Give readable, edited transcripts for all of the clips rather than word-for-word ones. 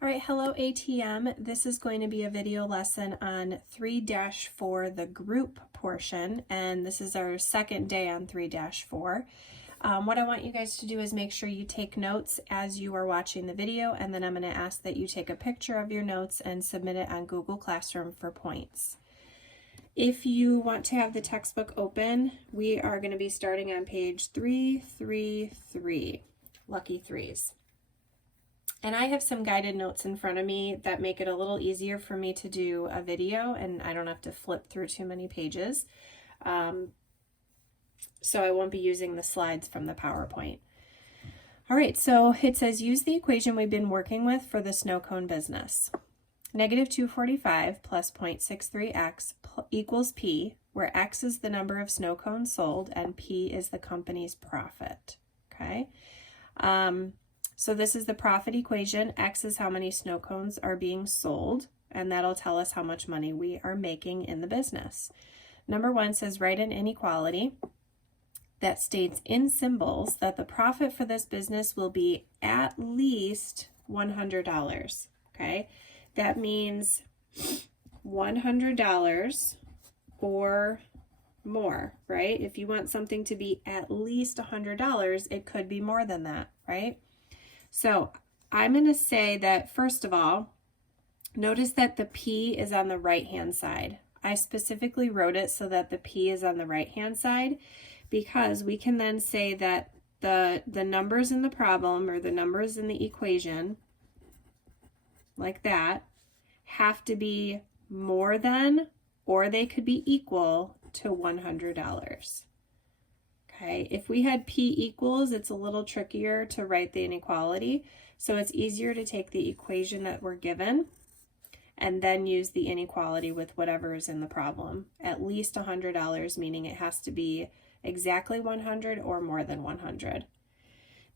All right, hello ATM. This is going to be a video lesson on 3-4, the group portion, and this is our second day on 3-4. What I want you guys to do is make sure you take notes as you are watching the video, and then I'm going to ask that you take a picture of your notes and submit it on Google Classroom for points. If you want to have the textbook open, we are going to be starting on page 333, Lucky Threes. And I have some guided notes in front of me that make it a little easier for me to do a video, and I don't have to flip through too many pages. So I won't be using the slides from the PowerPoint. All right, so it says use the equation we've been working with for the snow cone business. Negative 245 plus 0.63x equals P, where X is the number of snow cones sold and P is the company's profit, okay? So this is the profit equation. X is how many snow cones are being sold, and that'll tell us how much money we are making in the business. Number 1 says write an inequality that states in symbols that the profit for this business will be at least $100, okay? That means $100 or more, right? If you want something to be at least $100, it could be more than that, right? So I'm going to say that, first of all, notice that the P is on the right-hand side. I specifically wrote it so that the P is on the right-hand side because we can then say that the numbers in the problem or the numbers in the equation, like that, have to be more than or they could be equal to $100. Okay, if we had P equals, it's a little trickier to write the inequality. So it's easier to take the equation that we're given and then use the inequality with whatever is in the problem. At least $100, meaning it has to be exactly 100 or more than 100.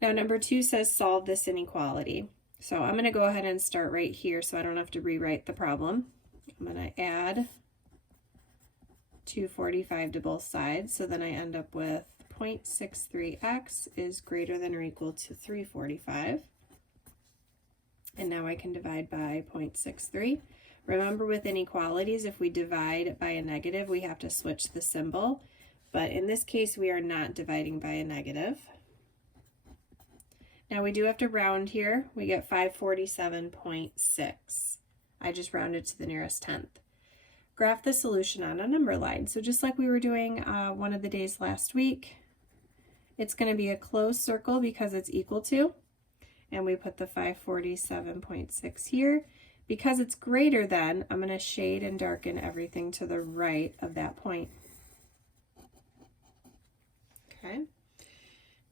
Now, number 2 says solve this inequality. So I'm going to go ahead and start right here so I don't have to rewrite the problem. I'm going to add 245 to both sides, so then I end up with 0.63x is greater than or equal to 345. And now I can divide by 0.63. Remember, with inequalities, if we divide by a negative, we have to switch the symbol. But in this case, we are not dividing by a negative. Now we do have to round here. We get 547.6. I just rounded to the nearest tenth. Graph the solution on a number line. So just like we were doing one of the days last week, it's going to be a closed circle because it's equal to, and we put the 547.6 here. Because it's greater than, I'm going to shade and darken everything to the right of that point. Okay.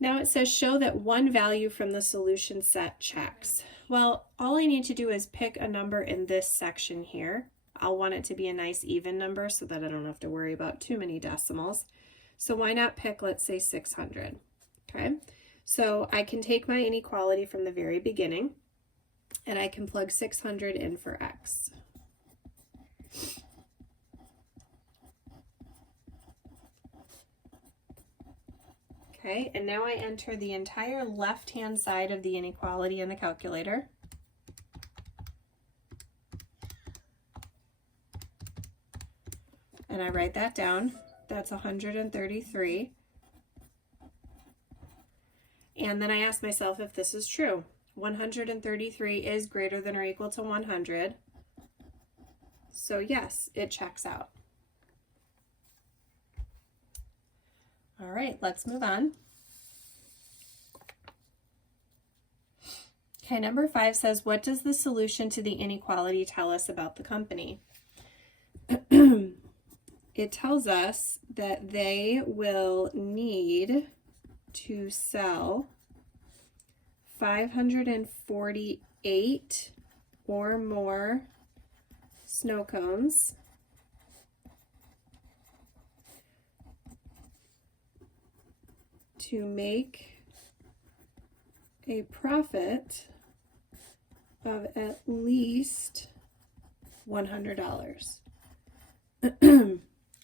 Now it says show that one value from the solution set checks. Well, all I need to do is pick a number in this section here. I'll want it to be a nice even number so that I don't have to worry about too many decimals. So why not pick, let's say, 600, okay? So I can take my inequality from the very beginning, and I can plug 600 in for x. Okay, and now I enter the entire left-hand side of the inequality in the calculator. And I write that down. That's 133. And then I ask myself if this is true. 133 is greater than or equal to 100. So yes, it checks out. All right, let's move on. Okay, number 5 says, what does the solution to the inequality tell us about the company? It tells us that they will need to sell 548 or more snow cones to make a profit of at least $100.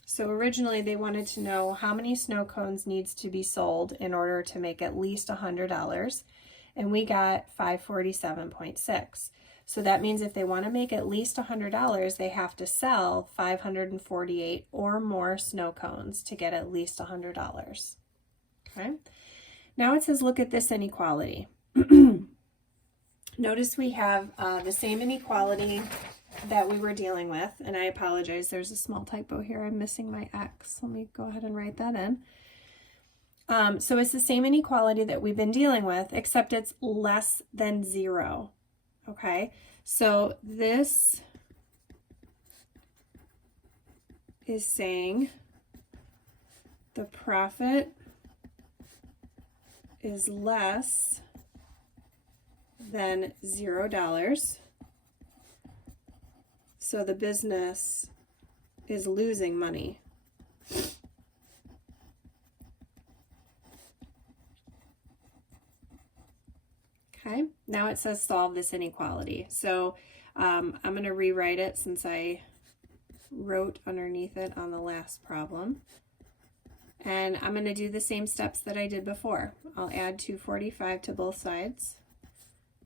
So originally they wanted to know how many snow cones needs to be sold in order to make at least $100, and we got 547.6. So that means if they want to make at least $100, they have to sell 548 or more snow cones to get at least $100. Okay. Now it says, look at this inequality. Notice we have the same inequality that we were dealing with, and I apologize, there's a small typo here. I'm missing my X. Let me go ahead and write that in. So it's the same inequality that we've been dealing with, except it's less than 0. Okay, so this is saying the profit is less than $0. So the business is losing money. Okay, now it says solve this inequality. So I'm going to rewrite it since I wrote underneath it on the last problem. And I'm going to do the same steps that I did before. I'll add 245 to both sides.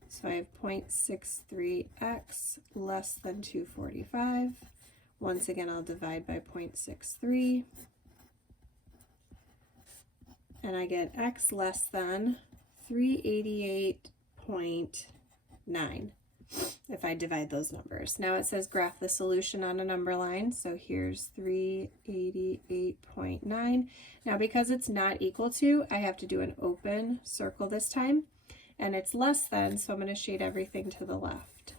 So I have 0.63x less than 245. Once again, I'll divide by 0.63. And I get x less than 388.9 if I divide those numbers. Now it says graph the solution on a number line. So here's 388.9. Now because it's not equal to, I have to do an open circle this time. And it's less than, so I'm going to shade everything to the left.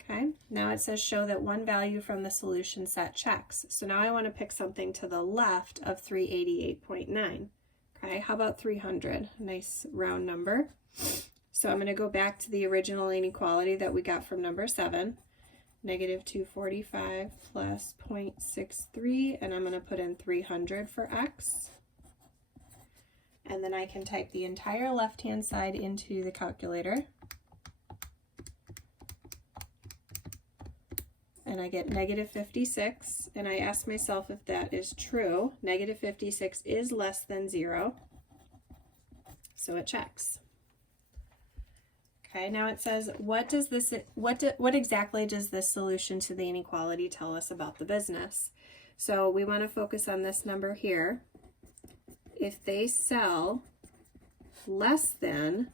Okay, now it says show that one value from the solution set checks. So now I want to pick something to the left of 388.9. Okay, how about 300? Nice round number. So I'm going to go back to the original inequality that we got from number 7. Negative 245 plus 0.63, and I'm going to put in 300 for x. And then I can type the entire left-hand side into the calculator. And I get negative 56. And I ask myself if that is true. Negative 56 is less than 0. So it checks. Okay, now it says, what exactly does this solution to the inequality tell us about the business? So we want to focus on this number here. If they sell less than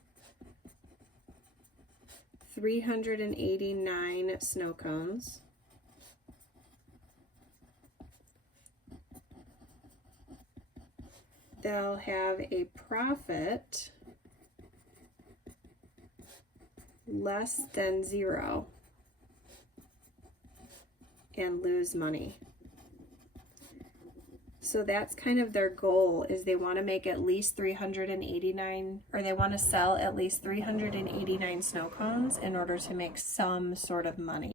389 snow cones, they'll have a profit less than 0 and lose money. So that's kind of their goal, is they want to make at least 389, or they want to sell at least 389 snow cones in order to make some sort of money.